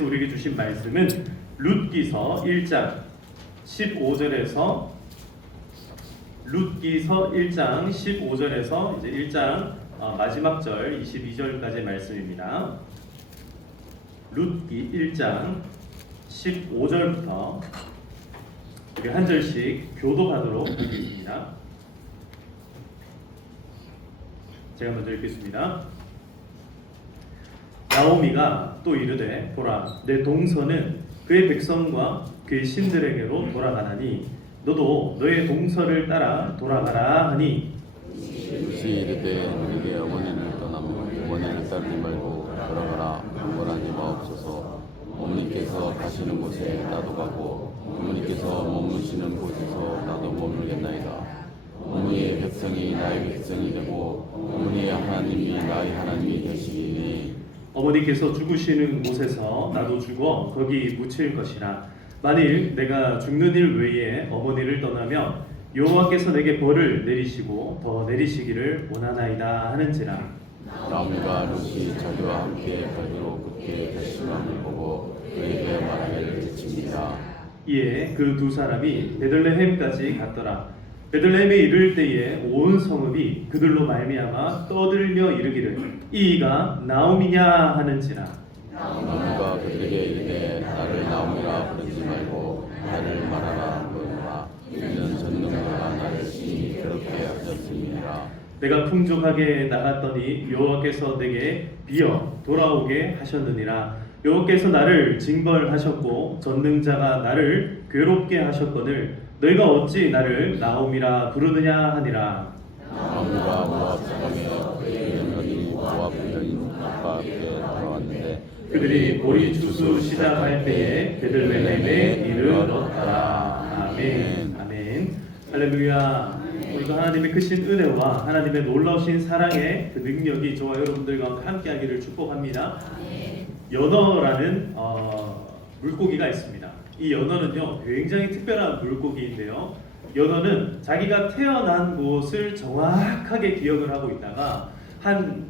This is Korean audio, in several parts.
하나님께서 우리에게 주신 말씀은 룻기서 1장 15절에서 룻기서 1장 15절에서 이제 1장 마지막 절 22절까지의 말씀입니다. 룻기 1장 15절부터 우리 한 절씩 교독하도록 하겠습니다. 제가 먼저 읽겠습니다. 나오미가 또 이르되 보라 내 동서는 그의 백성과 그의 신들에게로 돌아가나니 너도 너의 동서를 따라 돌아가라 하니 시 이르되 너에게 어머니를 떠나면 어머니를 따르지 말고 돌아가라 뭐라니 마옵소서. 어머니께서 가시는 곳에 나도 가고 어머니께서 머무시는 곳에서 나도 머물겠나이다. 어머니의 백성이 나의 백성이 되고 어머니의 하나님이 나의 하나님이 되시리니 어머니께서 죽으시는 곳에서 나도 죽어 거기 묻힐 것이라. 만일 내가 죽는 일 외에 어머니를 떠나면 여호와께서 내게 벌을 내리시고 더 내리시기를 원하나이다 하는지라. 나오미가 룻이 자기와 함께 가기로 그때 결심함을 보고 그에게 말하기를 그칩니다. 이에 그 두 사람이 베들레헴까지 갔더라. 베들레헴에 이를 때에 온 성읍이 그들로 말미암아 떠들며 이르기를 이가 나오미냐 하는지라. 나오미가 그들에게 이르되 나를 나오미라 부르지 말고 나를 말하라 부르라. 이는 전능자가 나를 심히 괴롭게 하셨음이니라. 내가 풍족하게 나갔더니 여호와께서 내게 비어 돌아오게 하셨느니라. 여호와께서 나를 징벌하셨고 전능자가 나를 괴롭게 하셨거늘 너희가 어찌 나를 나오미라 부르느냐 하니라. 나오미가 모압 사람의 그의 여인이 모압 여인 아빠에게 돌아왔는데 그들이 보리 추수 시작할 때에 베들레헴에 이르렀더라. 아멘. 아멘. 할렐루야. 우리가 하나님의 크신 은혜와 하나님의 놀라우신 사랑의 그 능력이 저와 여러분들과 함께하기를 축복합니다. 연어라는 물고기가 있습니다. 이 연어는요 굉장히 특별한 물고기인데요. 연어는 자기가 태어난 곳을 정확하게 기억을 하고 있다가 한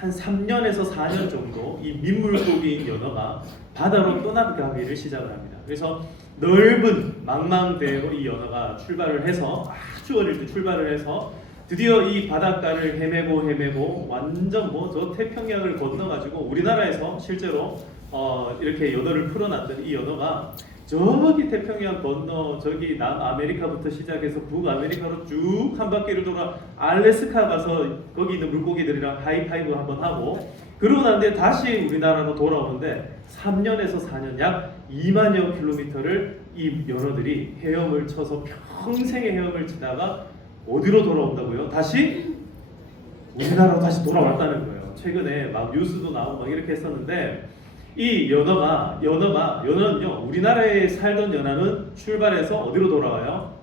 3년에서 4년 정도 이 민물고기인 연어가 바다로 떠나가기를 시작을 합니다. 그래서 넓은 망망대해로 이 연어가 출발을 해서 아주 어릴 때 출발을 해서 드디어 이 바닷가를 헤매고 완전 뭐 저 태평양을 건너가지고 우리나라에서 실제로 이렇게 연어를 풀어놨던 이 연어가 저기 태평양 건너 저기 남아메리카부터 시작해서 북아메리카로 쭉 한 바퀴를 돌아 알래스카 가서 거기 있는 물고기들이랑 하이파이브 한번 하고 그러고 난 뒤에 다시 우리나라로 돌아오는데 3년에서 4년 약 2만여 킬로미터를 이 연어들이 헤엄을 쳐서 평생의 헤엄을 치다가 어디로 돌아온다고요? 다시 우리나라로 다시 돌아왔다는 거예요. 최근에 막 뉴스도 나오고 막 이렇게 했었는데 이 연어는요 우리나라에 살던 연어는 출발해서 어디로 돌아와요?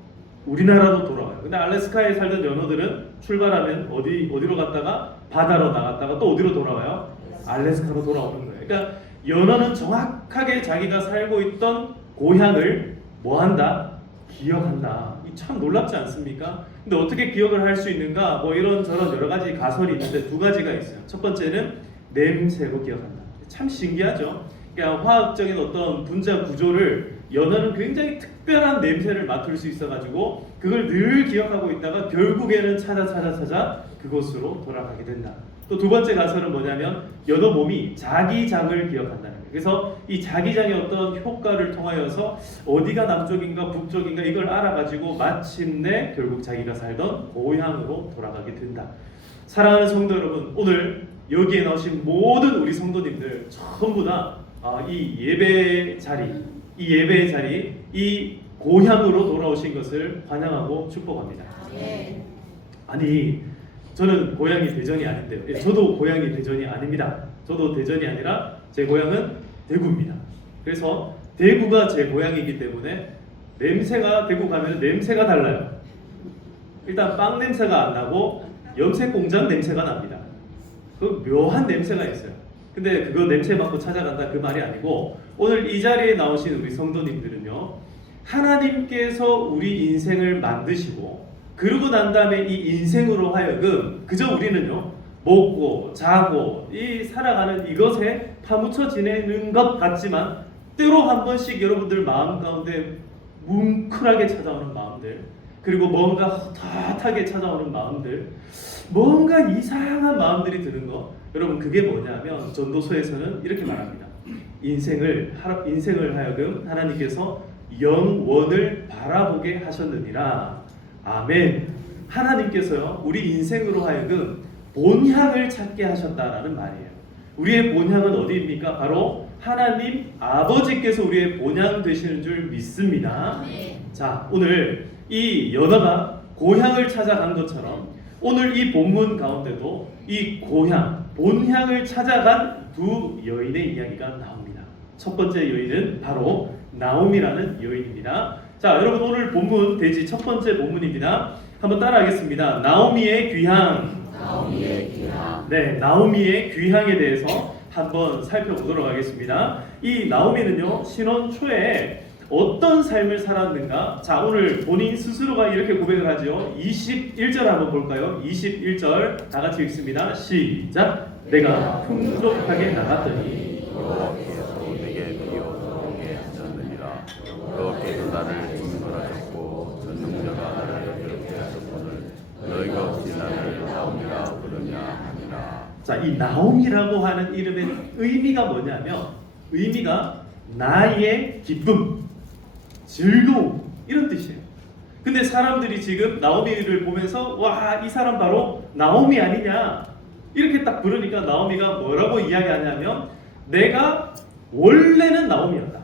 우리나라로 돌아와요. 근데 알래스카에 살던 연어들은 출발하면 어디로 갔다가 바다로 나갔다가 또 어디로 돌아와요? 알래스카로 돌아오는 거예요. 그러니까 연어는 정확하게 자기가 살고 있던 고향을 뭐한다? 기억한다. 참 놀랍지 않습니까? 근데 어떻게 기억을 할 수 있는가? 뭐 이런저런 여러 가지 가설이 있는데 두 가지가 있어요. 첫 번째는 냄새로 기억한다. 참 신기하죠? 그러니까 화학적인 어떤 분자 구조를 연어는 굉장히 특별한 냄새를 맡을 수 있어가지고 그걸 늘 기억하고 있다가 결국에는 찾아 그곳으로 돌아가게 된다. 또 두 번째 가설은 뭐냐면 연어 몸이 자기장을 기억한다는 거예요. 그래서 이 자기장의 어떤 효과를 통하여서 어디가 남쪽인가 북쪽인가 이걸 알아가지고 마침내 결국 자기가 살던 고향으로 돌아가게 된다. 사랑하는 성도 여러분, 오늘 여기에 나오신 모든 우리 성도님들 전부 다 이 예배의 자리, 이 고향으로 돌아오신 것을 환영하고 축복합니다. 아니, 저는 고향이 대전이 아닌데요. 예, 저도 고향이 대전이 아닙니다. 저도 대전이 아니라 제 고향은 대구입니다. 그래서 대구가 제 고향이기 때문에 냄새가 대구 가면 냄새가 달라요. 일단 빵 냄새가 안 나고 염색 공장 냄새가 납니다. 그 묘한 냄새가 있어요. 근데 그거 냄새 맡고 찾아간다 그 말이 아니고 오늘 이 자리에 나오신 우리 성도님들은요 하나님께서 우리 인생을 만드시고 그러고 난 다음에 이 인생으로 하여금 그저 우리는요 먹고 자고 이 살아가는 이것에 파묻혀 지내는 것 같지만 때로 한 번씩 여러분들 마음 가운데 뭉클하게 찾아오는 마음들, 그리고 뭔가 헛헛하게 찾아오는 마음들, 뭔가 이상한 마음들이 드는 거, 여러분 그게 뭐냐면 전도서에서는 이렇게 말합니다. 인생을 하여금 하나님께서 영원을 바라보게 하셨느니라. 아멘. 하나님께서요 우리 인생으로 하여금 본향을 찾게 하셨다라는 말이에요. 우리의 본향은 어디입니까? 바로 하나님 아버지께서 우리의 본향 되시는 줄 믿습니다. 자, 오늘 이 연어가 고향을 찾아간 것처럼 오늘 이 본문 가운데도 이 고향, 본향을 찾아간 두 여인의 이야기가 나옵니다. 첫 번째 여인은 바로 나오미라는 여인입니다. 자, 여러분 오늘 본문 대지 첫 번째 본문입니다. 한번 따라하겠습니다. 나오미의 귀향. 나오미의 귀향. 네, 나오미의 귀향에 대해서 한번 살펴보도록 하겠습니다. 이 나오미는요 신혼 초에 어떤 삶을 살았는가? 자, 오늘 본인 스스로가 이렇게 고백을 하죠. 21절 한번 볼까요? 21절 다 같이 읽습니다. 시작. 내가 풍족하게 나갔더니 여호와께서 내게 비어 들어오게 하셨느니라. 여호와께서 나를 징벌하셨고 전능자가 나를 괴롭게 하셨거늘 너희가 어찌 나를 나오미라 부르냐 하니라. 자, 이 나오미라고 하는 이름의 의미가 뭐냐면 의미가 나의 기쁨, 즐거움 이런 뜻이에요. 근데 사람들이 지금 나오미를 보면서 와, 이 사람 바로 나오미 아니냐 이렇게 딱 부르니까 나오미가 뭐라고 이야기하냐면 내가 원래는 나오미였다.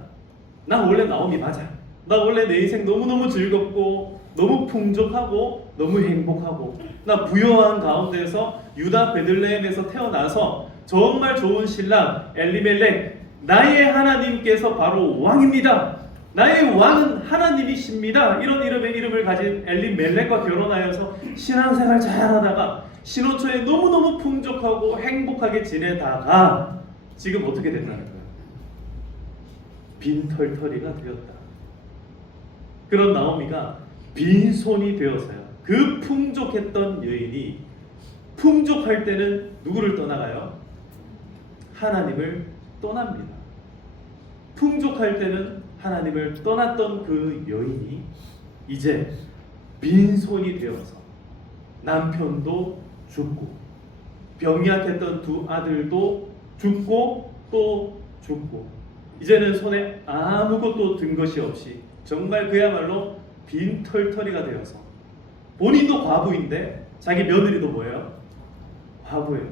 나 원래 나오미 맞아. 나 원래 내 인생 너무너무 즐겁고 너무 풍족하고 너무 행복하고 나 부유한 가운데서 유다 베들레헴에서 태어나서 정말 좋은 신랑 엘리멜렉 나의 하나님께서 바로 왕입니다. 나의 왕은 하나님이십니다. 이런 이름을 가진 엘리멜렉과 결혼하여서 신앙생활 잘하다가 신혼초에 너무너무 풍족하고 행복하게 지내다가 지금 어떻게 됐다는 거예요? 빈털터리가 되었다. 그런 나오미가 빈손이 되어서요. 그 풍족했던 여인이 풍족할 때는 누구를 떠나가요? 하나님을 떠납니다. 풍족할 때는 하나님을 떠났던 그 여인이 이제 빈손이 되어서 남편도 죽고 병약했던 두 아들도 죽고 또 죽고 이제는 손에 아무것도 든 것이 없이 정말 그야말로 빈털터리가 되어서 본인도 과부인데 자기 며느리도 뭐예요? 과부예요.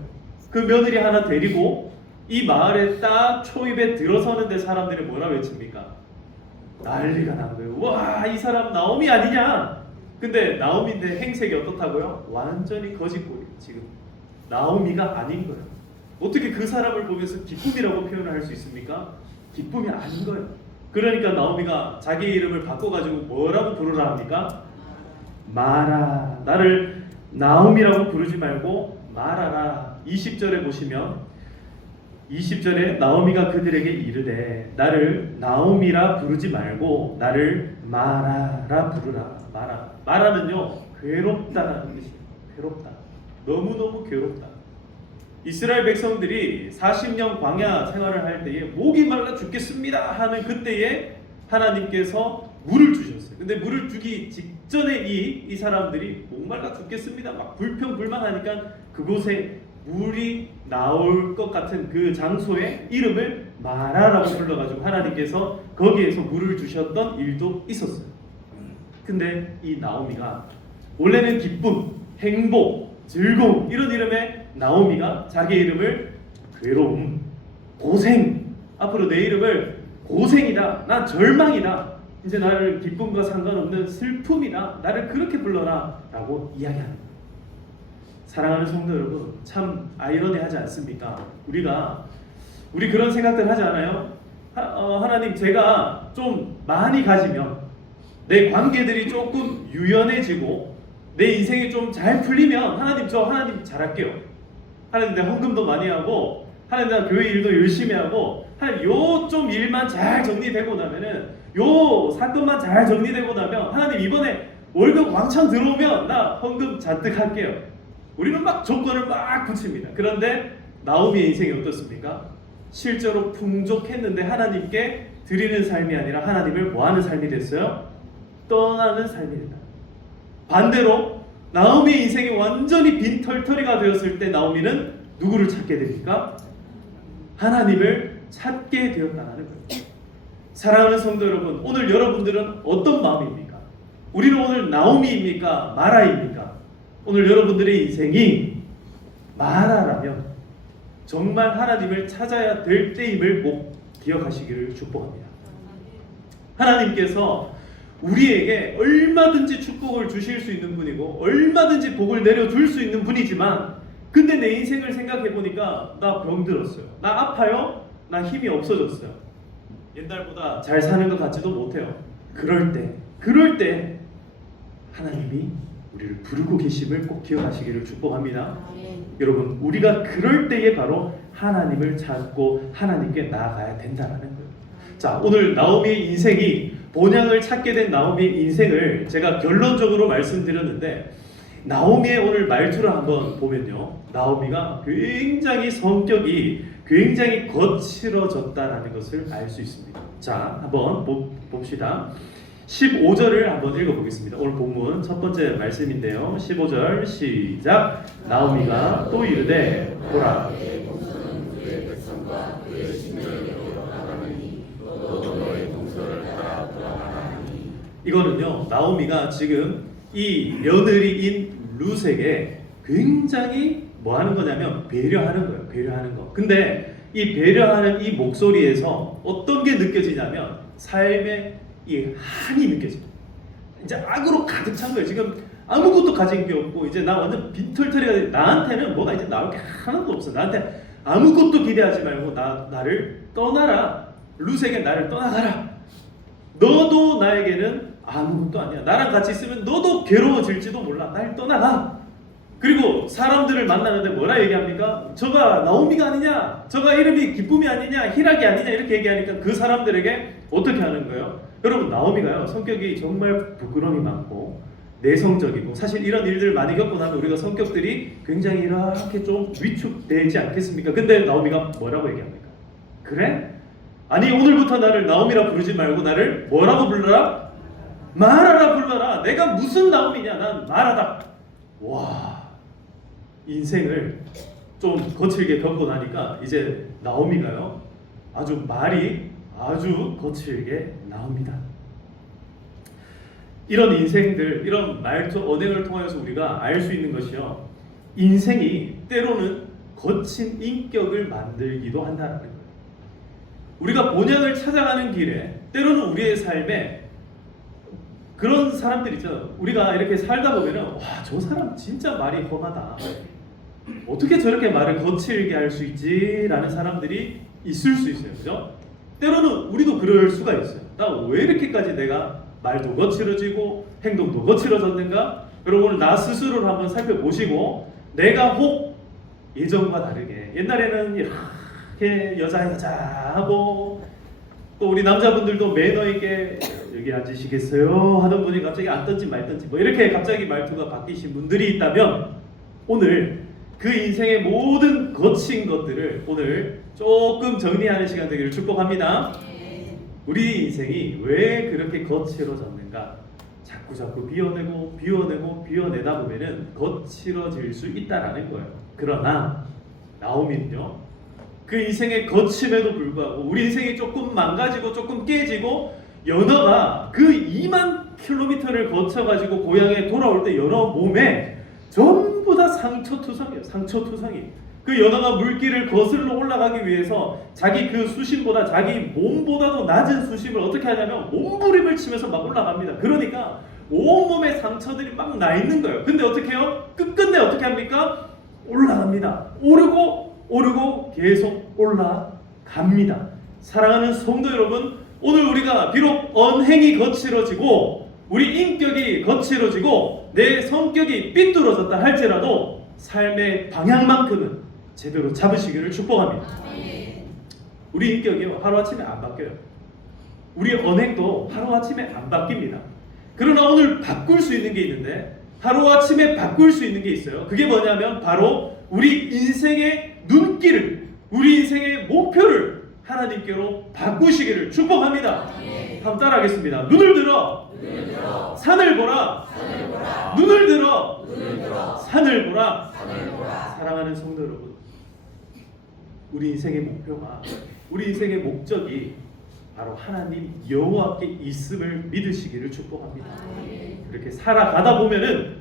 그 며느리 하나 데리고 이 마을에 딱 초입에 들어서는데 사람들이 뭐라 외칩니까? 난리가 난 거예요. 와, 이 사람 나오미 아니냐? 근데 나오미인데 행색이 어떻다고요? 완전히 거짓골이에요. 지금 나오미가 아닌 거예요. 어떻게 그 사람을 보면서 기쁨이라고 표현을 할 수 있습니까? 기쁨이 아닌 거예요. 그러니까 나오미가 자기 이름을 바꿔가지고 뭐라고 부르라 합니까? 마라. 나를 나오미라고 부르지 말고 마라라. 20절에 보시면 20절에 나오미가 그들에게 이르되 나를 나오미라 부르지 말고 나를 마라라 부르라. 마라는요 괴롭다라는 뜻이에요. 괴롭다. 너무너무 괴롭다. 이스라엘 백성들이 40년 광야 생활을 할 때에 목이 말라 죽겠습니다 하는 그때에 하나님께서 물을 주셨어요. 근데 물을 주기 직전에 이 사람들이 목말라 죽겠습니다 막 불평불만하니까 그곳에 물이 나올 것 같은 그 장소의 이름을 마라라고 불러가지고 하나님께서 거기에서 물을 주셨던 일도 있었어요. 근데 이 나오미가 원래는 기쁨, 행복, 즐거움 이런 이름의 나오미가 자기 이름을 괴로움, 고생, 앞으로 내 이름을 고생이다, 난 절망이다, 이제 나를 기쁨과 상관없는 슬픔이다, 나를 그렇게 불러라 라고 이야기하는 거예요. 사랑하는 성도 여러분, 참 아이러니하지 않습니까? 우리 그런 생각들 하지 않아요? 하나님, 제가 좀 많이 가지면 내 관계들이 조금 유연해지고 내 인생이 좀 잘 풀리면 하나님 잘할게요. 하나님 내 헌금도 많이 하고 하나님 나 교회 일도 열심히 하고 하나님 요 좀 일만 잘 정리되고 나면은 요 사건만 잘 정리되고 나면 하나님 이번에 월급 왕창 들어오면 나 헌금 잔뜩 할게요. 우리는 막 조건을 막 붙입니다. 그런데 나오미의 인생이 어떻습니까? 실제로 풍족했는데 하나님께 드리는 삶이 아니라 하나님을 뭐하는 삶이 됐어요? 떠나는 삶이 된다. 반대로 나오미의 인생이 완전히 빈털터리가 되었을 때 나오미는 누구를 찾게 됩니까? 하나님을 찾게 되었다는 거예요. 사랑하는 성도 여러분, 오늘 여러분들은 어떤 마음입니까? 우리는 오늘 나오미입니까? 마라입니까? 오늘 여러분들의 인생이 마라라면 정말 하나님을 찾아야 될 때임을 꼭 기억하시기를 축복합니다. 하나님께서 우리에게 얼마든지 축복을 주실 수 있는 분이고 얼마든지 복을 내려줄 수 있는 분이지만, 근데 내 인생을 생각해 보니까 나 병들었어요, 나 아파요, 나 힘이 없어졌어요, 옛날보다 잘 사는 것 같지도 못해요. 그럴 때 하나님이 우리를 부르고 계심을 꼭 기억하시기를 축복합니다. 여러분, 우리가 그럴 때에 바로 하나님을 찾고 하나님께 나아가야 된다는 거예요. 자, 오늘 나오미의 인생이, 본향을 찾게 된 나오미의 인생을 제가 결론적으로 말씀드렸는데, 나오미의 오늘 말투를 한번 보면요, 나오미가 굉장히 성격이 굉장히 거칠어졌다라는 것을 알 수 있습니다. 자, 한번 봅시다. 15절을 한번 읽어보겠습니다. 오늘 본문 첫 번째 말씀인데요. 15절 시작. 나오미가 또 이르되 보라, 이거는요, 나오미가 지금 이 며느리인 룻에게 굉장히 뭐 하는 거냐면 배려하는 거예요. 배려하는 거. 근데 이 배려하는 이 목소리에서 어떤 게 느껴지냐면 삶의 이 한이 느껴집니다. 이제 악으로 가득 찬 거예요. 지금 아무것도 가진 게 없고 이제 나 완전 빈털터리가 돼. 나한테는 뭐가 이제 나올 게 하나도 없어. 나한테 아무것도 기대하지 말고 나를 떠나라. 룻에게 나를 떠나가라. 너도 나에게는 아무것도 아니야. 나랑 같이 있으면 너도 괴로워질지도 몰라. 날 떠나가. 그리고 사람들을 만나는데 뭐라 얘기합니까? 저가 나오미가 아니냐? 저가 이름이 기쁨이 아니냐? 희락이 아니냐? 이렇게 얘기하니까 그 사람들에게 어떻게 하는 거예요? 여러분, 나오미가요, 성격이 정말 부끄러움이 많고 내성적이고, 사실 이런 일들 많이 겪고 나면 우리가 성격들이 굉장히 이렇게 좀 위축되지 않겠습니까? 근데 나오미가 뭐라고 얘기합니까? 그래? 아니, 오늘부터 나를 나오미라 부르지 말고 나를 뭐라고 불러라? 마라라 불러라. 내가 무슨 나오미냐? 난 마라다. 와, 인생을 좀 거칠게 겪고 나니까 이제 나오미가요, 아주 말이 아주 거칠게 나옵니다. 이런 인생들, 이런 말투, 언행을 통해서 우리가 알 수 있는 것이요, 인생이 때로는 거친 인격을 만들기도 한다는 거예요. 우리가 본향을 찾아가는 길에 때로는 우리의 삶에 그런 사람들 있잖아요. 우리가 이렇게 살다 보면은, 와, 저 사람 진짜 말이 험하다, 어떻게 저렇게 말을 거칠게 할 수 있지? 라는 사람들이 있을 수 있어요. 그죠? 때로는 우리도 그럴 수가 있어요. 나 왜 이렇게까지 내가 말도 거칠어지고 행동도 거칠어졌는가? 여러분, 오늘 나 스스로를 한번 살펴보시고, 내가 혹 예전과 다르게 옛날에는 이렇게 여자하고 또 우리 남자분들도 매너 있게 여기 앉으시겠어요? 하던 분이 갑자기 앉든지 말든지 뭐 이렇게 갑자기 말투가 바뀌신 분들이 있다면, 오늘 그 인생의 모든 거친 것들을 오늘 조금 정리하는 시간 되기를 축복합니다. 우리 인생이 왜 그렇게 거칠어졌는가? 자꾸 비워내다 보면은 거칠어질 수 있다라는 거예요. 그러나 나오미는요, 그 인생의 거침에도 불구하고 우리 인생이 조금 망가지고 조금 깨지고, 연어가 그 2만 킬로미터를 거쳐가지고 고향에 돌아올 때 연어 몸에 전부 다 상처투성이에요. 상처투성이. 그 연어가 물길을 거슬러 올라가기 위해서 자기 그 수심보다, 자기 몸보다도 낮은 수심을 어떻게 하냐면 몸부림을 치면서 막 올라갑니다. 그러니까 온몸에 상처들이 막 나 있는 거예요. 근데 어떻게 해요? 끝끝내 어떻게 합니까? 올라갑니다. 오르고 계속 올라갑니다. 사랑하는 성도 여러분, 오늘 우리가 비록 언행이 거칠어지고 우리 인격이 거칠어지고 내 성격이 삐뚤어졌다 할지라도 삶의 방향만큼은 제대로 잡으시기를 축복합니다. 우리 인격이요, 하루아침에 안 바뀌어요. 우리 언행도 하루아침에 안 바뀝니다. 그러나 오늘 바꿀 수 있는 게 있는데, 하루아침에 바꿀 수 있는 게 있어요. 그게 뭐냐면 바로 우리 인생의 눈길을 우리 인생의 목표를 하나님께로 바꾸시기를 축복합니다. 한번 따라하겠습니다. 눈을 들어 산을 보라. 눈을 들어 산을 보라. 사랑하는 성도 여러분, 우리 인생의 목표가, 우리 인생의 목적이 바로 하나님 여호와께 있음을 믿으시기를 축복합니다. 그렇게 살아가다 보면은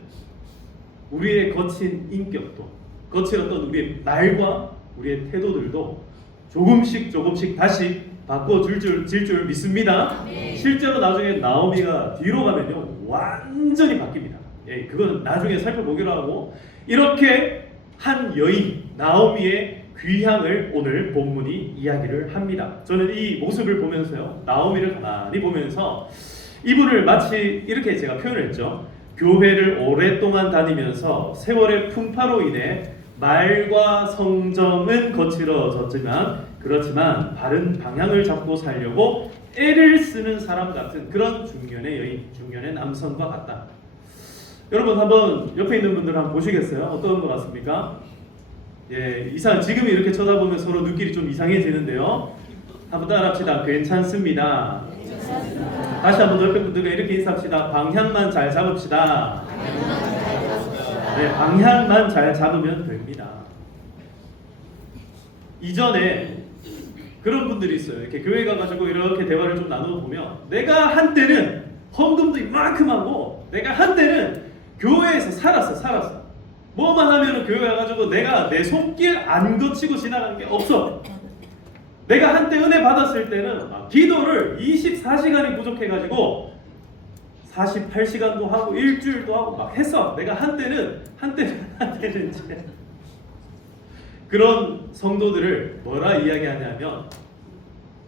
우리의 거친 인격도, 거친 어떤 우리의 말과 우리의 태도들도 조금씩 다시 바꿔줄 줄 믿습니다. 실제로 나중에 나오미가 뒤로 가면요 완전히 바뀝니다. 예, 그건 나중에 살펴보기로 하고, 이렇게 한 여인 나오미의 귀향을 오늘 본문이 이야기를 합니다. 저는 이 모습을 보면서요, 나오미를 가만히 보면서 이분을 마치 이렇게 제가 표현을 했죠. 교회를 오랫동안 다니면서 세월의 풍파로 인해 말과 성정은 거칠어졌지만 그렇지만 바른 방향을 잡고 살려고 애를 쓰는 사람 같은 그런 중년의 여인, 중년의 남성과 같다. 여러분 한번 옆에 있는 분들 한번 보시겠어요? 어떤 것 같습니까? 예, 지금 이렇게 쳐다보면 서로 눈길이 좀 이상해지는데요. 한번 따라합시다. 괜찮습니다. 다시 한번 옆에 분들과 이렇게 인사합시다. 방향만 잘 잡읍시다. 네, 방향만 잘 잡으면 됩니다. 이전에 그런 분들이 있어요. 이렇게 교회 가가지고 이렇게 대화를 좀 나누어 보면, 내가 한때는 헌금도 이만큼 하고, 내가 한때는 교회에서 살았어. 뭐만 하면은 교회 가가지고 내가 내 손길 안 거치고 지나간 게 없어. 내가 한때 은혜 받았을 때는 기도를 24시간이 부족해가지고 48시간도 하고 일주일도 하고 막 했어. 내가 한때는 이제 그런 성도들을 뭐라 이야기하냐면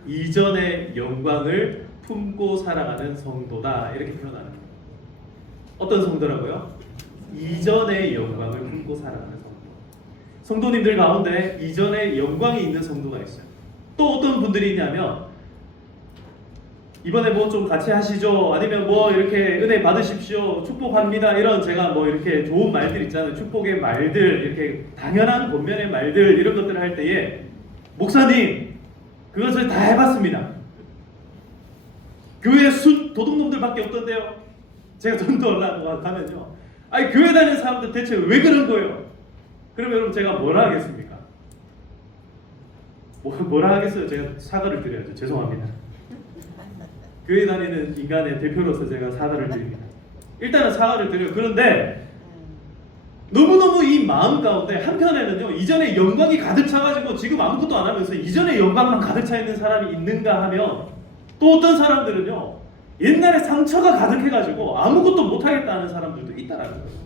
이전의 영광을 품고 살아가는 성도다, 이렇게 표현하는 거예요. 어떤 성도라고요? 이전의 영광을 품고 살아가는 성도. 성도님들 가운데 이전의 영광이 있는 성도가 있어요. 또 어떤 분들이 있냐면, 이번에 뭐 좀 같이 하시죠, 아니면 뭐 이렇게 은혜 받으십시오, 축복합니다, 이런 제가 뭐 이렇게 좋은 말들 있잖아요. 축복의 말들, 이렇게 당연한 본면의 말들, 이런 것들을 할 때에 목사님 그것을 다 해봤습니다. 교회 순 도둑놈들밖에 없던데요. 제가 전도 올라가고 가면요, 아니 교회 다니는 사람들 대체 왜 그런 거예요? 그러면 여러분 제가 뭐라 하겠습니까? 뭐라 하겠어요? 제가 사과를 드려야죠. 죄송합니다. 교회 다니는 인간의 대표로서 제가 사과를 드립니다. 일단은 사과를 드려요. 그런데 너무너무 이 마음 가운데 한편에는요, 이전에 영광이 가득 차가지고 지금 아무것도 안 하면서 이전에 영광만 가득 차 있는 사람이 있는가 하면, 또 어떤 사람들은요 옛날에 상처가 가득해가지고 아무것도 못하겠다는 사람들도 있다라는 거예요.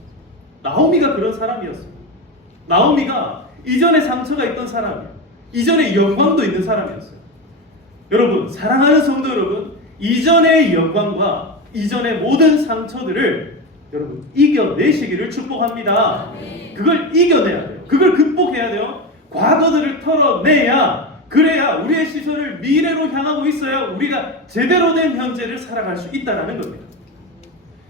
나오미가 그런 사람이었어요. 나오미가 이전에 상처가 있던 사람이에요. 이전에 영광도 있는 사람이었어요. 여러분, 사랑하는 성도 여러분, 이전의 영광과 이전의 모든 상처들을 여러분 이겨내시기를 축복합니다. 그걸 이겨내야 돼요. 그걸 극복해야 돼요. 과거들을 털어내야, 그래야 우리의 시선을 미래로 향하고 있어야 우리가 제대로 된 현재를 살아갈 수 있다는 겁니다.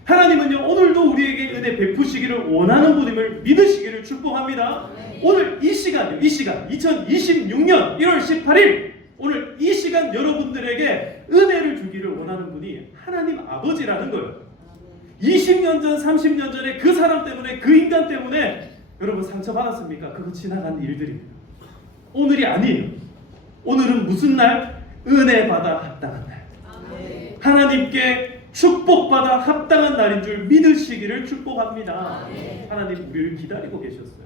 하나님은요 오늘도 우리에게 은혜 베푸시기를 원하는 분임을 믿으시기를 축복합니다. 오늘 이 시간 2026년 1월 18일 오늘 이 시간 여러분들에게 은혜를 주기를 원하는 분이 하나님 아버지라는 거예요. 20년 전 30년 전에 그 사람 때문에, 그 인간 때문에 여러분 상처받았습니까? 그거 지나간 일들입니다. 오늘이 아니에요. 오늘은 무슨 날? 은혜 받아 합당한 날. 하나님께 축복받아 합당한 날인 줄 믿으시기를 축복합니다. 하나님 우리를 기다리고 계셨어요.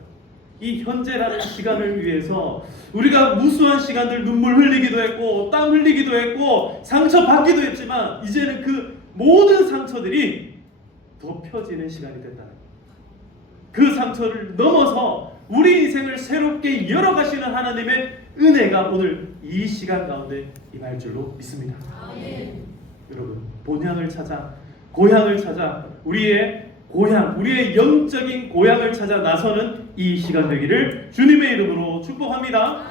이 현재라는 시간을 위해서 우리가 무수한 시간들 눈물 흘리기도 했고 땀 흘리기도 했고 상처받기도 했지만, 이제는 그 모든 상처들이 덮여지는 시간이 된다는 거예요. 그 상처를 넘어서 우리 인생을 새롭게 열어가시는 하나님의 은혜가 오늘 이 시간 가운데 임할 줄로 믿습니다. 여러분, 본향을 찾아, 고향을 찾아, 우리의 고향, 우리의 영적인 고향을 찾아 나서는 이 시간 되기를 주님의 이름으로 축복합니다.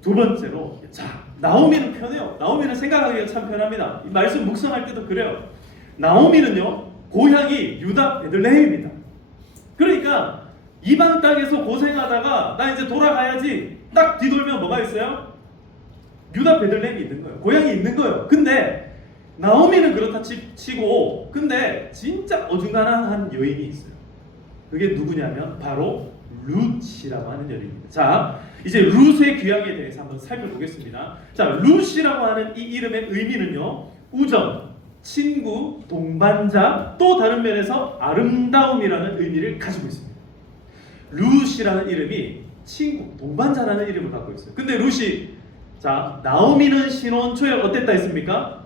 두 번째로, 자, 나오미는 편해요. 나오미는 생각하기가 참 편합니다. 이 말씀 묵상할 때도 그래요. 나오미는요 고향이 유다 베들레헴입니다. 그러니까 이방 땅에서 고생하다가 나 이제 돌아가야지, 딱 뒤돌면 뭐가 있어요? 유다 베들레헴이 있는 거예요. 고향이 있는 거예요. 근데 나오미는 그렇다 치고 근데 진짜 어중간한 한 여인이 있어요. 그게 누구냐면 바로 룻이라고 하는 여인입니다. 자, 이제 룻의 귀향에 대해서 한번 살펴보겠습니다. 자, 룻이라고 하는 이 이름의 의미는요, 우정, 친구, 동반자, 또 다른 면에서 아름다움이라는 의미를 가지고 있습니다. 룻이라는 이름이 친구, 동반자라는 이름을 갖고 있어요. 근데 룻이, 자, 나오미는 신혼 초에 어땠다 했습니까?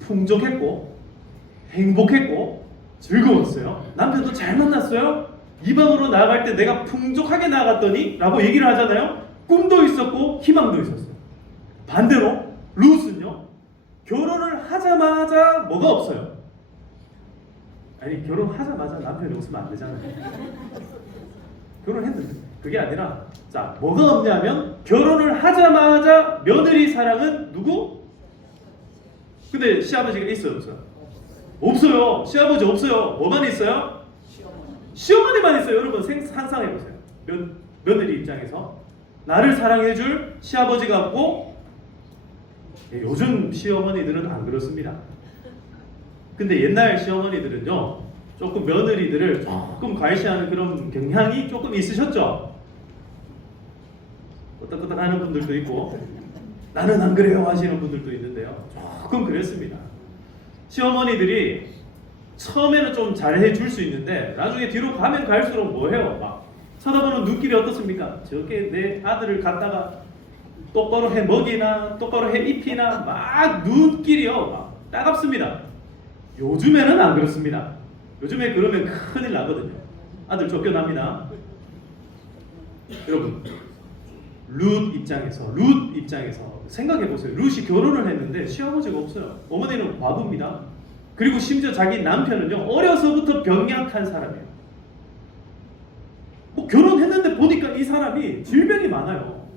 풍족했고 행복했고 즐거웠어요. 남편도 잘 만났어요. 이방으로 나아갈 때 내가 풍족하게 나아갔더니 라고 얘기를 하잖아요. 꿈도 있었고 희망도 있었어요. 반대로 룻은요, 결혼을 하자마자 뭐가 없어요. 아니, 결혼하자마자 남편이 없으면 안 되잖아요. 결혼했는데 그게 아니라, 자, 뭐가 없냐면 결혼을 하자마자 며느리 사랑은 누구? 근데 시아버지가 있어요, 없어요? 없어요. 시아버지 없어요. 뭐만 있어요? 시어머니만 있어요. 여러분 상상해보세요. 며느리 입장에서 나를 사랑해줄 시아버지가 없고, 요즘 시어머니들은 안 그렇습니다. 근데 옛날 시어머니들은요, 조금 며느리들을 조금 과시하는 그런 경향이 조금 있으셨죠? 끄떡끄떡 하는 분들도 있고, 나는 안 그래요 하시는 분들도 있는데요, 조금 그랬습니다. 시어머니들이 처음에는 좀 잘해 줄 수 있는데 나중에 뒤로 가면 갈수록 뭐 해요? 막 쳐다보는 눈길이 어떻습니까? 저게 내 아들을 갖다가 똑바로 해 먹이나 똑바로 해 입히나 막 눈길이요, 막 따갑습니다. 요즘에는 안 그렇습니다. 요즘에 그러면 큰일 나거든요. 아들 쫓겨납니다. 여러분, 룻 입장에서 생각해 보세요. 룻이 결혼을 했는데 시아버지가 없어요. 어머니는 과부입니다. 그리고 심지어 자기 남편은요, 어려서부터 병약한 사람이에요. 뭐 결혼했는데 보니까 이 사람이 질병이 많아요.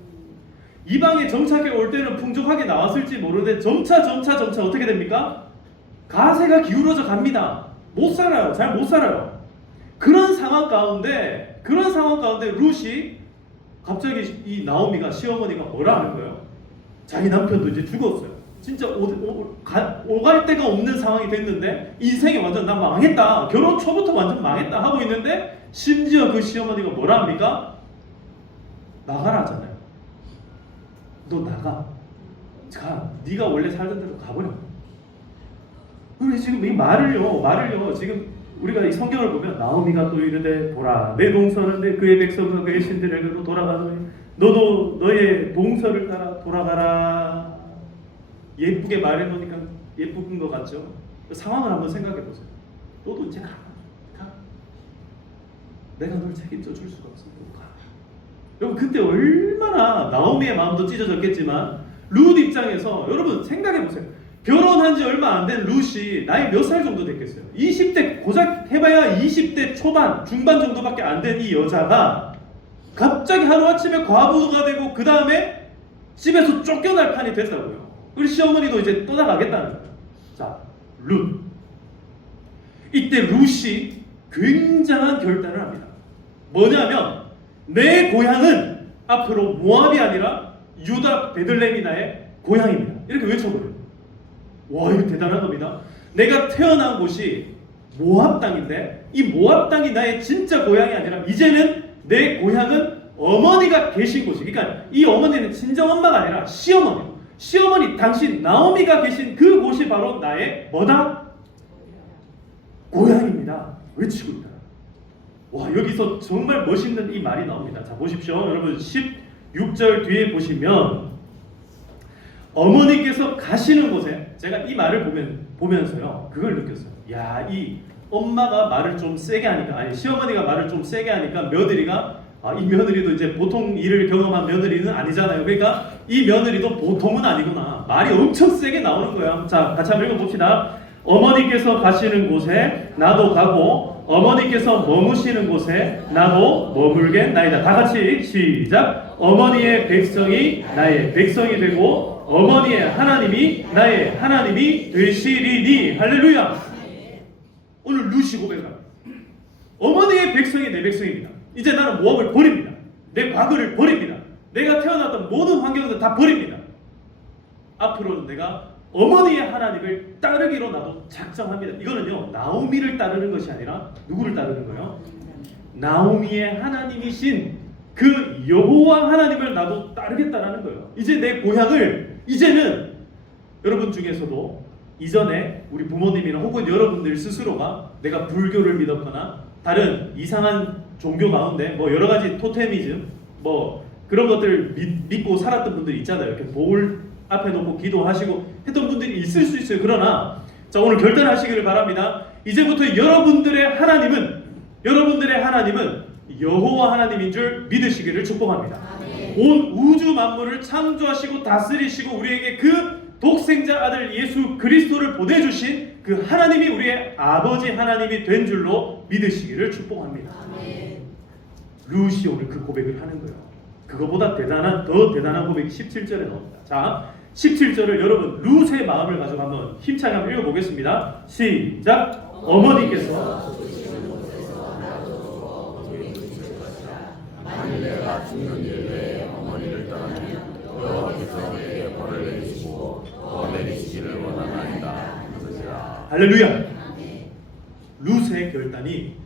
이방에 정착해 올 때는 풍족하게 나왔을지 모르는데 점차 어떻게 됩니까? 가세가 기울어져 갑니다. 못 살아요. 잘 못 살아요. 그런 상황 가운데 룻이 갑자기 이 나오미가, 시어머니가 뭐라 하는 거예요? 자기 남편도 이제 죽었어요. 진짜 오갈 데가 없는 상황이 됐는데 인생이 완전 나 망했다. 결혼 초부터 완전 망했다 하고 있는데 심지어 그 시어머니가 뭐라 합니까? 나가라 하잖아요. 너 나가. 가. 네가 원래 살던 대로 가버려. 우리 지금 이 말을요. 지금 우리가 이 성경을 보면 나오미가 또 이르되 보라, 내 동서는 내 그의 백성과 그의 신들에게로 돌아가노니 너도 너의 동서를 따라 돌아가라. 예쁘게 말해놓으니까 예쁜 것 같죠? 그 상황을 한번 생각해 보세요. 너도 이제 가. 내가 널 책임져 줄 수가 없어. 너 가. 여러분, 그때 얼마나 나오미의 마음도 찢어졌겠지만 룻 입장에서 여러분 생각해 보세요. 결혼한 지 얼마 안 된 룻이 나이 몇 살 정도 됐겠어요? 20대, 고작 해봐야 20대 초반, 중반 정도밖에 안 된 이 여자가 갑자기 하루아침에 과부가 되고 그 다음에 집에서 쫓겨날 판이 됐다고요. 우리 시어머니도 이제 떠나가겠다는 거예요. 자, 룻. 이때 룻이 굉장한 결단을 합니다. 뭐냐면 내 고향은 앞으로 모압이 아니라 유다 베들레헴이 나의 고향입니다. 이렇게 외쳐버려요. 와, 이거 대단한 겁니다. 내가 태어난 곳이 모압 땅인데 이 모압 땅이 나의 진짜 고향이 아니라 이제는 내 고향은 어머니가 계신 곳이, 그러니까 이 어머니는 친정 엄마가 아니라 시어머니 당신 나오미가 계신 그 곳이 바로 나의 뭐다? 고향입니다. 외치고 있다. 와, 여기서 정말 멋있는 이 말이 나옵니다. 자, 보십시오. 여러분 16절 뒤에 보시면 어머니께서 가시는 곳에, 제가 이 말을 보면서요 그걸 느꼈어요. 야, 이 엄마가 말을 좀 세게 하니까, 아니 시어머니가 말을 좀 세게 하니까 며느리가, 이 며느리도 이제 보통 일을 경험한 며느리는 아니잖아요. 그러니까 이 며느리도 보통은 아니구나. 말이 엄청 세게 나오는 거야. 자, 같이 한번 읽어봅시다. 어머니께서 가시는 곳에 나도 가고 어머니께서 머무시는 곳에 나도 머물겠나이다. 다 같이 시작. 어머니의 백성이 나의 백성이 되고 어머니의 하나님이 나의 하나님이 되시리니. 할렐루야. 오늘 룻이 고백합니다. 어머니의 백성이 내 백성입니다. 이제 나는 모압을 버립니다. 내 과거를 버립니다. 내가 태어났던 모든 환경들 다 버립니다. 앞으로는 내가 어머니의 하나님을 따르기로 나도 작정합니다. 이거는요, 나오미를 따르는 것이 아니라 누구를 따르는 거예요? 나오미의 하나님이신 그 여호와 하나님을 나도 따르겠다라는 거예요. 이제 내 고향을, 이제는 여러분 중에서도 이전에 우리 부모님이나 혹은 여러분들 스스로가 내가 불교를 믿었거나 다른 이상한 종교 가운데 뭐 여러 가지 토테미즘 뭐 그런 것들을 믿고 살았던 분들이 있잖아요. 이렇게 볼 앞에 놓고 기도하시고 했던 분들이 있을 수 있어요. 그러나 자, 오늘 결단하시기를 바랍니다. 이제부터 여러분들의 하나님은 여호와 하나님인 줄 믿으시기를 축복합니다. 온 우주 만물을 창조하시고 다스리시고 우리에게 그 독생자 아들 예수 그리스도를 보내주신 그 하나님이 우리의 아버지 하나님이 된 줄로 믿으시기를 축복합니다. 룻이 오늘 그 고백을 하는 거예요. 그거보다 더 대단한 고백이 17절에 나옵니다. 자, 17절을 여러분 룻의 마음을 가지고 한번 힘차게 한번 읽어보겠습니다. 시작. 어머니께서 만일 내가 죽는 일 외에 어머니를 떠나면 여호와께서 내게 벌을 내리시고 더 내리시기를 원하나이다. 할렐루야. 룻의 결단이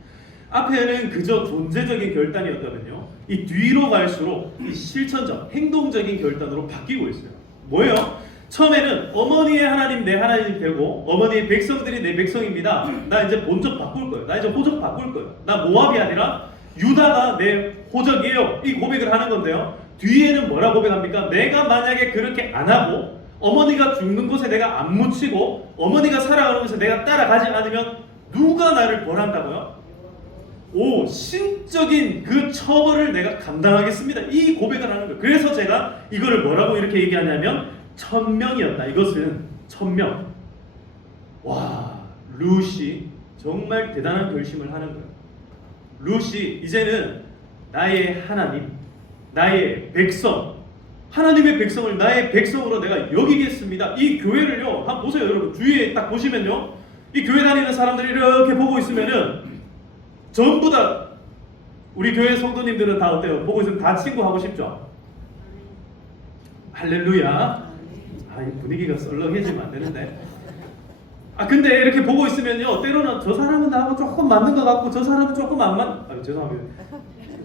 앞에는 그저 존재적인 결단이었다면요, 이 뒤로 갈수록 이 실천적, 행동적인 결단으로 바뀌고 있어요. 뭐예요? 처음에는 어머니의 하나님 내 하나님 되고 어머니의 백성들이 내 백성입니다. 나 이제 본적 바꿀 거예요. 나 이제 호적 바꿀 거예요. 나 모압이 아니라 유다가 내 호적이에요. 이 고백을 하는 건데요, 뒤에는 뭐라 고백합니까? 내가 만약에 그렇게 안 하고 어머니가 죽는 곳에 내가 안 묻히고 어머니가 살아가는 곳에 내가 따라가지 않으면 누가 나를 벌한다고요? 오, 신적인 그 처벌을 내가 감당하겠습니다. 이 고백을 하는 거예요. 그래서 제가 이거를 뭐라고 이렇게 얘기하냐면 천명이었다. 이것은 천명. 와, 룻이 정말 대단한 결심을 하는 거예요. 룻이 이제는 나의 하나님, 나의 백성, 하나님의 백성을 나의 백성으로 내가 여기겠습니다. 이 교회를요, 한번 보세요. 여러분 주위에 딱 보시면요, 이 교회 다니는 사람들이 이렇게 보고 있으면은 전부 다 우리 교회 성도님들은 다 어때요? 보고 있으면 다 친구하고 싶죠? 할렐루야. 아, 이 분위기가 썰렁해지면 안 되는데. 아, 근데 이렇게 보고 있으면요, 때로는 저 사람은 나하고 조금 맞는 것 같고 저 사람은 조금 안 맞. 아, 죄송합니다.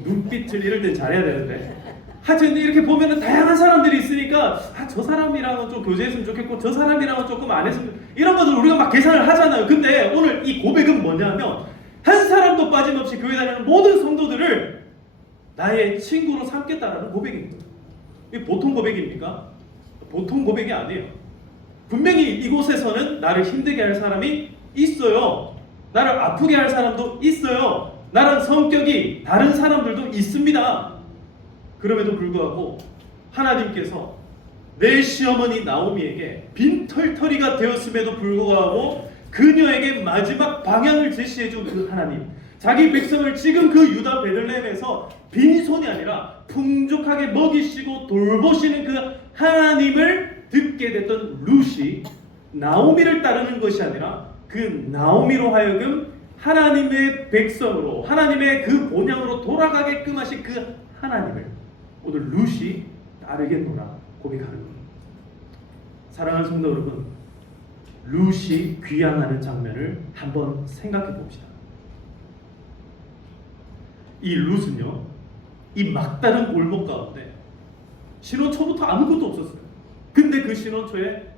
눈빛을 이럴 때 잘해야 되는데. 하여튼 이렇게 보면은 다양한 사람들이 있으니까 아, 저 사람이랑은 좀 교제했으면 좋겠고 저 사람이랑은 조금 안 했으면, 이런 것들 우리가 막 계산을 하잖아요. 근데 오늘 이 고백은 뭐냐면 한 사람도 빠짐없이 교회 다니는 모든 성도들을 나의 친구로 삼겠다라는 고백인 거예요. 이게 보통 고백입니까? 보통 고백이 아니에요. 분명히 이곳에서는 나를 힘들게 할 사람이 있어요. 나를 아프게 할 사람도 있어요. 나랑 성격이 다른 사람들도 있습니다. 그럼에도 불구하고 하나님께서 내 시어머니 나오미에게 빈털터리가 되었음에도 불구하고 그녀에게 마지막 방향을 제시해준 그 하나님, 자기 백성을 지금 그 유다 베들레헴에서 빈손이 아니라 풍족하게 먹이시고 돌보시는 그 하나님을 듣게 됐던 룻이 나오미를 따르는 것이 아니라 그 나오미로 하여금 하나님의 백성으로, 하나님의 그 본향으로 돌아가게끔 하신 그 하나님을 오늘 룻이 따르겠노라 고백하는 겁니다. 사랑하는 성도 여러분, 룻이 귀향하는 장면을 한번 생각해 봅시다. 이 룻은요, 이 막다른 골목 가운데 신혼초부터 아무것도 없었어요. 근데 그 신혼초에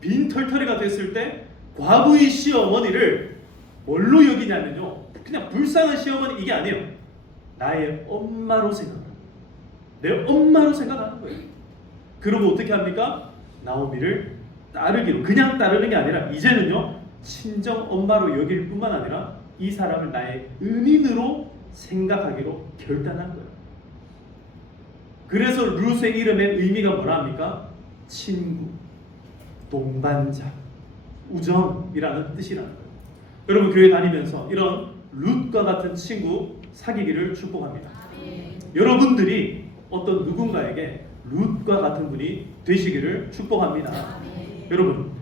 빈털터리가 됐을 때 과부의 시어머니를 뭘로 여기냐면요, 그냥 불쌍한 시어머니 이게 아니에요. 나의 엄마로 생각합니다. 내 엄마로 생각하는 거예요. 그러고 어떻게 합니까? 나오미를 따르기로, 그냥 따르는 게 아니라 이제는요, 친정 엄마로 여길 뿐만 아니라 이 사람을 나의 은인으로 생각하기로 결단한 거예요. 그래서 룻의 이름의 의미가 뭐라 합니까? 친구, 동반자, 우정이라는 뜻이라는 거예요. 여러분 교회 다니면서 이런 룻과 같은 친구 사귀기를 축복합니다. 여러분들이 어떤 누군가에게 룻과 같은 분이 되시기를 축복합니다. 여러분,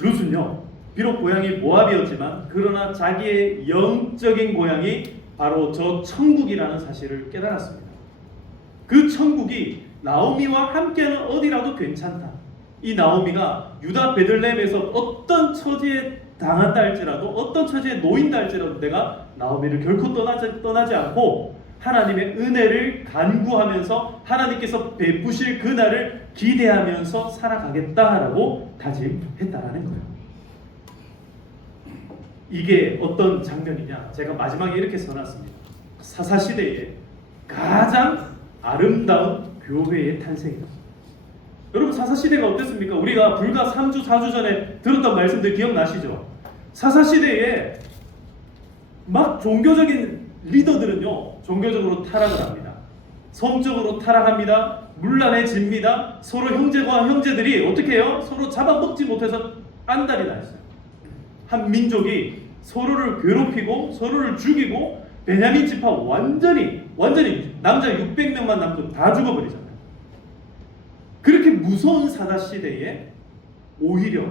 룻은요, 비록 고향이 모압이었지만 그러나 자기의 영적인 고향이 바로 저 천국이라는 사실을 깨달았습니다. 그 천국이 나오미와 함께하는 어디라도 괜찮다. 이 나오미가 유다 베들레헴에서 어떤 처지에 당한다 할지라도, 어떤 처지에 놓인다 할지라도 내가 나오미를 결코 떠나지 않고 하나님의 은혜를 간구하면서 하나님께서 베푸실 그날을 기대하면서 살아가겠다라고 다짐했다라는 거예요. 이게 어떤 장면이냐? 제가 마지막에 이렇게 써놨습니다. 사사시대에 가장 아름다운 교회의 탄생이다. 여러분, 사사시대가 어땠습니까? 우리가 불과 3주 4주 전에 들었던 말씀들 기억나시죠? 사사시대에 막 종교적인 리더들은요, 종교적으로 타락을 합니다. 성적으로 타락합니다. 문란해집니다. 서로 형제와 형제들이 어떻게 해요? 서로 잡아먹지 못해서 안달이 났어요. 한 민족이 서로를 괴롭히고 서로를 죽이고 베냐민 지파 완전히 남자 600명만 남고 다 죽어버리잖아요. 그렇게 무서운 사사시대에 오히려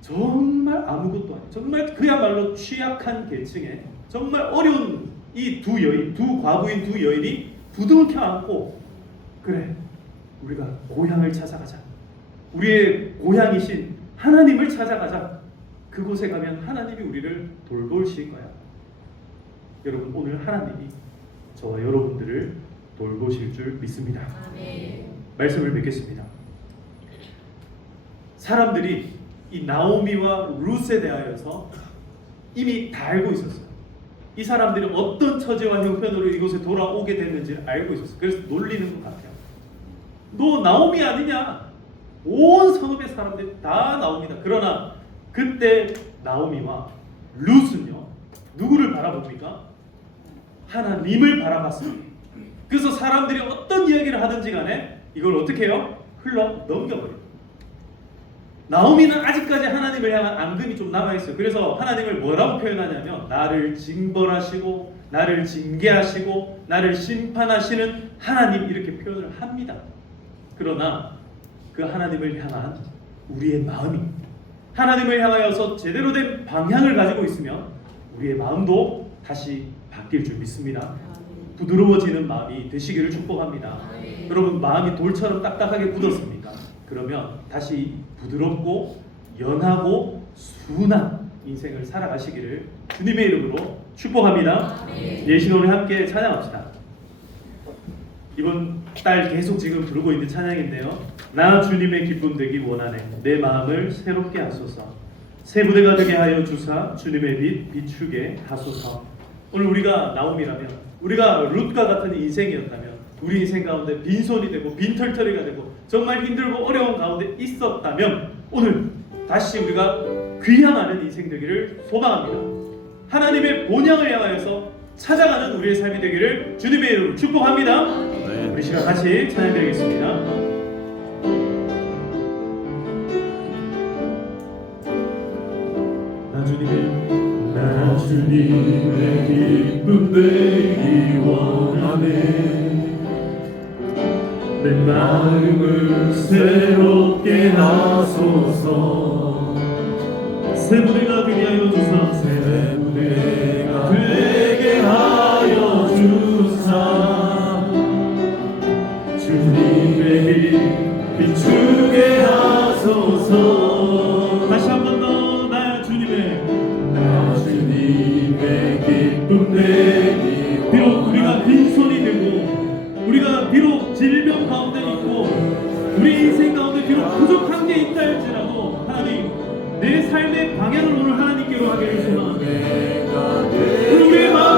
정말 아무것도 아닌, 정말 그야말로 취약한 계층에 정말 어려운 이 두 과부인 두 여인이 부둥켜 안고, 그래, 우리가 고향을 찾아가자. 우리의 고향이신 하나님을 찾아가자. 그곳에 가면 하나님이 우리를 돌보실 거야. 여러분, 오늘 하나님이 저와 여러분들을 돌보실 줄 믿습니다. 아멘. 말씀을 맺겠습니다. 사람들이 이 나오미와 룻에 대하여서 이미 다 알고 있었어요. 이 사람들이 어떤 처지와 형편으로 이곳에 돌아오게 됐는지를 알고 있었어요. 그래서 놀리는 것 같아요. 너 나오미 아니냐? 온 성읍의 사람들이 다 나옵니다. 그러나 그때 나오미와 룻은요, 누구를 바라봅니까? 하나님을 바라봤습니다. 그래서 사람들이 어떤 이야기를 하든지 간에 이걸 어떻게 해요? 흘러 넘겨버려요. 나오미는 아직까지 하나님을 향한 앙금이 좀 남아있어요. 그래서 하나님을 뭐라고 표현하냐면, 나를 징벌하시고 나를 징계하시고 나를 심판하시는 하나님, 이렇게 표현을 합니다. 그러나 그 하나님을 향한 우리의 마음이 하나님을 향하여서 제대로 된 방향을 가지고 있으면 우리의 마음도 다시 바뀔 줄 믿습니다. 부드러워지는 마음이 되시기를 축복합니다. 여러분, 마음이 돌처럼 딱딱하게 굳었습니까? 그러면 다시 부드럽고 연하고 순한 인생을 살아가시기를 주님의 이름으로 축복합니다. 예시노래 함께 찬양합시다. 이번 달 계속 지금 부르고 있는 찬양인데요. 나 주님의 기쁨 되기 원하네. 내 마음을 새롭게 하소서. 새 부대가 되게 하여 주사 주님의 빛 비추게 하소서. 오늘 우리가 나오미라면, 우리가 룻과 같은 인생이었다면, 우리 인생 가운데 빈손이 되고 빈털터리가 되고 정말 힘들고 어려운 가운데 있었다면 오늘 다시 우리가 귀향하는 인생 되기를 소망합니다. 하나님의 본향을 향하여서 찾아가는 우리의 삶이 되기를 주님의 이름으로 축복합니다. 네. 우리 시간 같이 찬양드리겠습니다. 나 주님의 기쁨 되기 원하네. 내 마음을 새롭게 하소서. 새 부대가 되게 하여 주사. 새 부대가 되게 하여 주사. 주님의 빛 비추게 하소서. 다시 한 번 더. 나 주님의 기쁨 되기 원하네. 비록 우리가 빈손이 되고, 우리가 비록 질병 가운데 있고, 우리 인생 가운데 비록 부족한 게 있다 할지라도 하나님, 내 삶의 방향을 오늘 하나님께로 하기를 소망합니다. 오늘 우리의 마음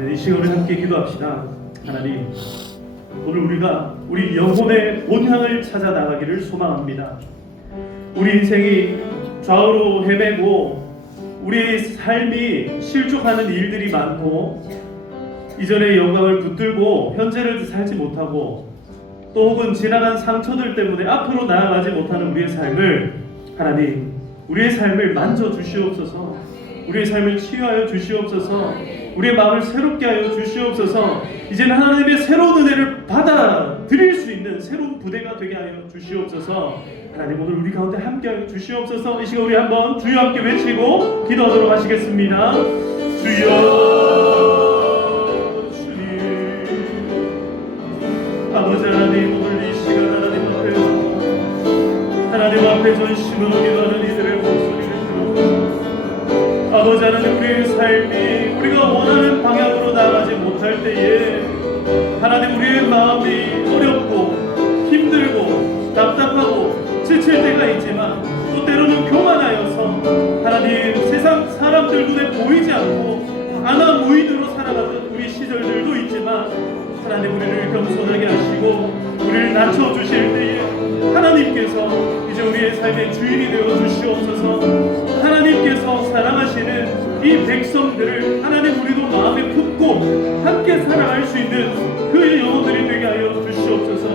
아멘. 이 시간에 함께 기도합시다. 하나님, 오늘 우리가 우리 영혼의 본향을 찾아 나가기를 소망합니다. 우리 인생이 좌우로 헤매고 우리의 삶이 실족하는 일들이 많고 이전의 영광을 붙들고 현재를 살지 못하고 또 혹은 지나간 상처들 때문에 앞으로 나아가지 못하는 우리의 삶을 하나님, 우리의 삶을 만져 주시옵소서. 우리의 삶을 치유하여 주시옵소서. 우리의 마음을 새롭게 하여 주시옵소서. 이제는 하나님의 새로운 은혜를 받아들일 수 있는 새로운 부대가 되게 하여 주시옵소서. 하나님, 오늘 우리 가운데 함께 하여 주시옵소서. 이 시간 우리 한번 주여 함께 외치고 기도하도록 하시겠습니다. 주여, 주님, 아버지 하나님, 오늘 이 시간 하나님 앞에 전심으로 기도하는 이들의 목소리를 들어주옵소서. 아버지 하나님, 우리의 삶이 우리가 원하는 방향으로 나아가지 못할 때에 하나님, 우리의 마음이 어렵고 힘들고 답답하고 지칠 때가 있지만 또 때로는 교만하여서 하나님, 세상 사람들 눈에 보이지 않고 아나무인으로 살아가던 우리 시절들도 있지만 하나님, 우리를 겸손하게 하시고 우리를 낮춰주실 때에 하나님께서 이제 우리의 삶의 주인이 되어 주시옵소서. 하나님께서 사랑하시는 이 백성들을 하나님, 우리도 마음에 품고 함께 살아갈 수 있는 그 영혼들이 되게 하여 주시옵소서.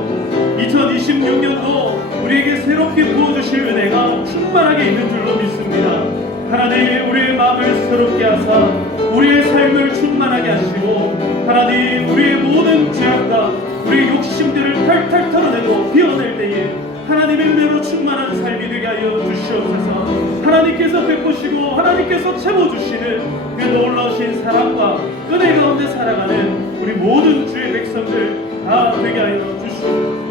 2026년도 우리에게 새롭게 부어주실 은혜가 충만하게 있는 줄로 믿습니다. 하나님, 우리의 마음을 새롭게 하사 우리의 삶을 충만하게 하시고 하나님, 우리의 모든 죄악과 우리의 욕심들을 탈탈 털어내고 비워낼 때에 하나님의 은혜로 충만한 삶이 되게 하여 주시옵소서. 하나님께서 베푸시고 하나님께서 채워주시는 그 놀라우신 사랑과 은혜 가운데 살아가는 우리 모든 주의 백성들 다 되게 하여 주시옵소서.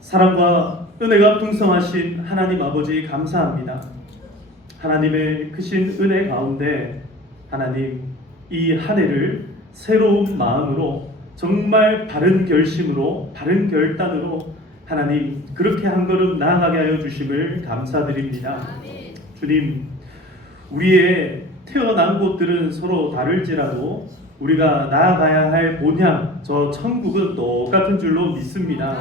사랑과 은혜가 풍성하신 하나님 아버지, 감사합니다. 하나님의 크신 은혜 가운데 하나님, 이 한 해를 새로운 마음으로 정말 바른 결심으로 바른 결단으로 하나님, 그렇게 한 걸음 나아가게 하여 주심을 감사드립니다. 주님, 우리의 태어난 곳들은 서로 다를지라도 우리가 나아가야 할 본향, 저 천국은 똑같은 줄로 믿습니다.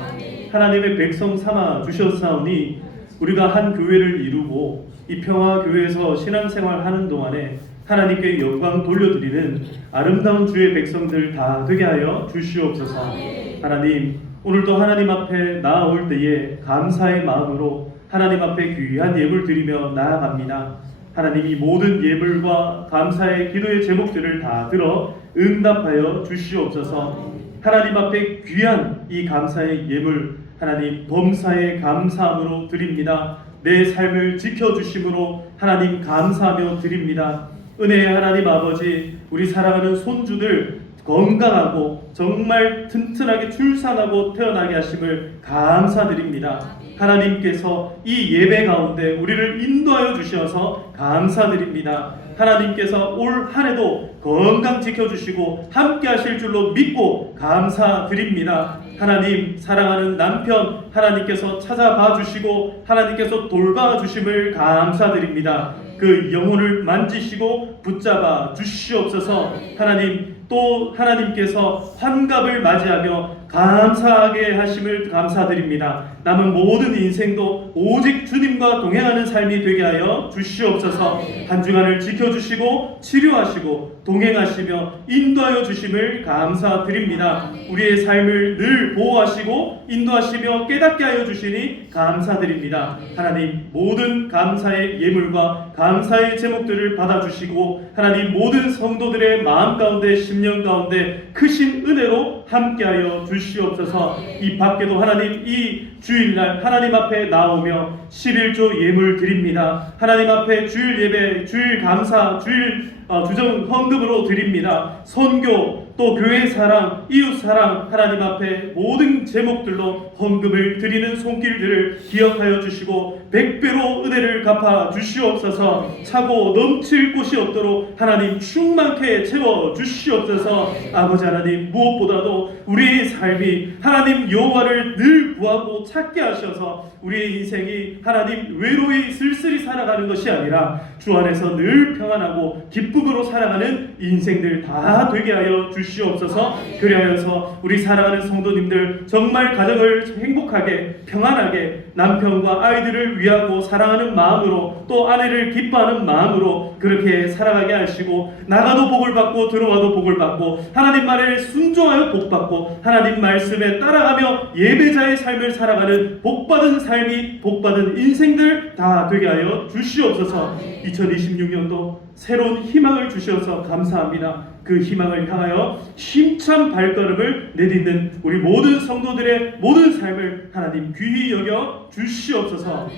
하나님의 백성 삼아 주셨사오니 우리가 한 교회를 이루고 이 평화교회에서 신앙생활 하는 동안에 하나님께 영광 돌려드리는 아름다운 주의 백성들 다 되게 하여 주시옵소서. 하나님, 오늘도 하나님 앞에 나아올 때에 감사의 마음으로 하나님 앞에 귀한 예물 드리며 나아갑니다. 하나님, 이 모든 예물과 감사의 기도의 제목들을 다 들어 응답하여 주시옵소서. 하나님 앞에 귀한 이 감사의 예물 하나님, 범사의 감사함으로 드립니다. 내 삶을 지켜주심으로 하나님 감사하며 드립니다. 은혜의 하나님 아버지, 우리 사랑하는 손주들 건강하고 정말 튼튼하게 출산하고 태어나게 하심을 감사드립니다. 하나님께서 이 예배 가운데 우리를 인도하여 주셔서 감사드립니다. 하나님께서 올 한 해도 건강 지켜주시고 함께 하실 줄로 믿고 감사드립니다. 하나님, 사랑하는 남편 하나님께서 찾아봐 주시고 하나님께서 돌봐 주심을 감사드립니다. 그 영혼을 만지시고 붙잡아 주시옵소서. 하나님, 또 하나님께서 환갑을 맞이하며 감사하게 하심을 감사드립니다. 남은 모든 인생도 오직 주님과 동행하는 삶이 되게 하여 주시옵소서. 한 주간을 지켜주시고 치료하시고 동행하시며 인도하여 주심을 감사드립니다. 우리의 삶을 늘 보호하시고 인도하시며 깨닫게 하여 주시니 감사드립니다. 하나님, 모든 감사의 예물과 감사의 제목들을 받아주시고 하나님, 모든 성도들의 마음 가운데 심령 가운데 크신 은혜로 함께하여 주시옵소서. 이 밖에도 하나님, 이 주일날 하나님 앞에 나오며 11조 예물 드립니다. 하나님 앞에 주일 예배, 주일 감사, 주일 주정 헌금으로 드립니다. 선교, 또 교회 사랑, 이웃 사랑, 하나님 앞에 모든 제목들로 헌금을 드리는 손길들을 기억하여 주시고 100배로 은혜를 갚아 주시옵소서. 차고 넘칠 곳이 없도록 하나님 충만케 채워 주시옵소서. 아버지 하나님, 무엇보다도 우리의 삶이 하나님 여호와를 늘 구하고 찾게 하셔서 우리의 인생이 하나님 외로이 쓸쓸히 살아가는 것이 아니라 주 안에서 늘 평안하고 기쁨으로 살아가는 인생들 다 되게 하여 주시옵소서. 그리하여서 우리 살아가는 성도님들 정말 가정을 행복하게 평안하게 남편과 아이들을 위하고 사랑하는 마음으로 또 아내를 기뻐하는 마음으로 그렇게 살아가게 하시고 나가도 복을 받고 들어와도 복을 받고 하나님 말에 순종하여 복 받고 하나님 말씀에 따라가며 예배자의 삶을 살아가는 복받은 삶이 복받은 인생들 다 되게 하여 주시옵소서. 2026년도 새로운 희망을 주셔서 감사합니다. 그 희망을 향하여 힘찬 발걸음을 내딛는 우리 모든 성도들의 모든 삶을 하나님 귀히 여겨 주시옵소서.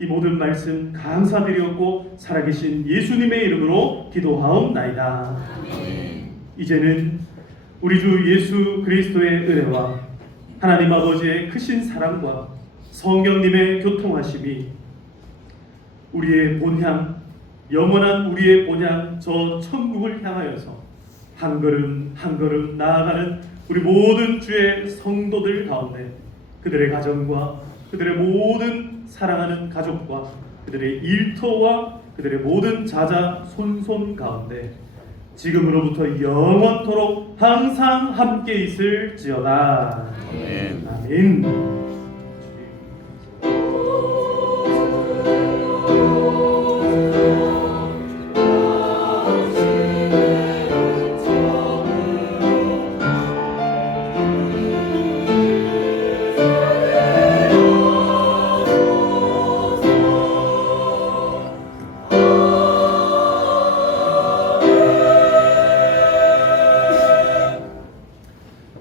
이 모든 말씀 감사드리옵고 살아계신 예수님의 이름으로 기도하옵나이다. 이제는 우리 주 예수 그리스도의 은혜와 하나님 아버지의 크신 사랑과 성령님의 교통하심이 우리의 본향, 영원한 우리의 본향 저 천국을 향하여서 한 걸음 한 걸음 나아가는 우리 모든 주의 성도들 가운데 그들의 가정과 그들의 모든 사랑하는 가족과 그들의 일터와 그들의 모든 자자 손손 가운데 지금으로부터 영원토록 항상 함께 있을지어다. 아멘. 아멘.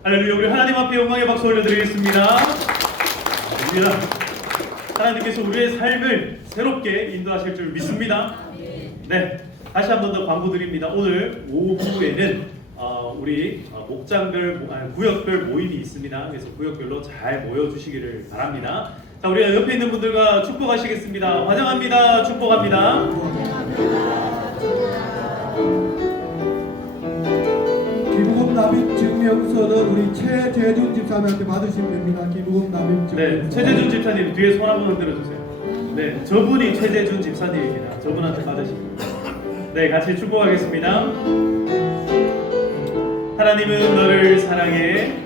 할렐루야. 우리 하나님 앞에 영광의 박수 올려드리겠습니다. 할렐루야. 하나님께서 우리의 삶을 새롭게 인도하실 줄 믿습니다. 네, 다시 한 번 더 광고 드립니다. 오늘 오후에는 우리 목장별 구역별 모임이 있습니다. 그래서 구역별로 잘 모여주시기를 바랍니다. 자, 우리 옆에 있는 분들과 축복하시겠습니다. 환영합니다. 축복합니다. 기부금 납입 증명서는 우리 최재준 집사님한테 받으시면 됩니다. 기부금 납입 증명서. 네, 최재준 집사님 뒤에 손 한번 흔들어 주세요. 네, 저분이 최재준 집사님입니다. 저분한테 받으십니다. 네, 같이 축복하겠습니다. 하나님은 너를 사랑해.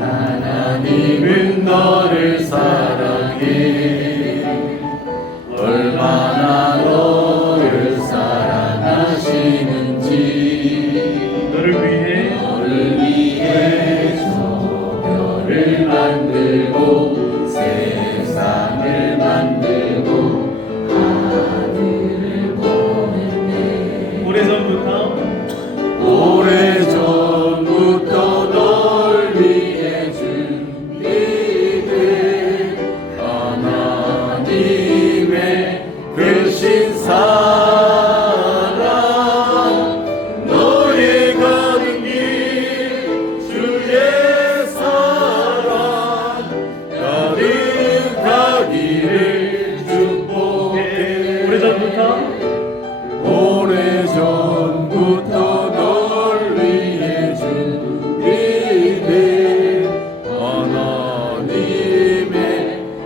하나님은 너를 사랑해. 얼마나 너를 사랑하시는지. 너를 위해 저 별을 만들고 세상을 만들고 하늘을 보냈네. 오래전부터 널 위해 준비된 하나님의 크신 사랑. 너의 가는 길 주의 사랑 가득하기를 축복해. 오래전부터 널 위해 준비된 하나님의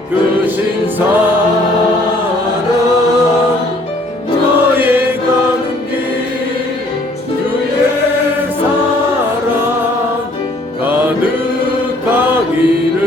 크신 사랑. 너의 가는 길 주의 사랑 가득하기를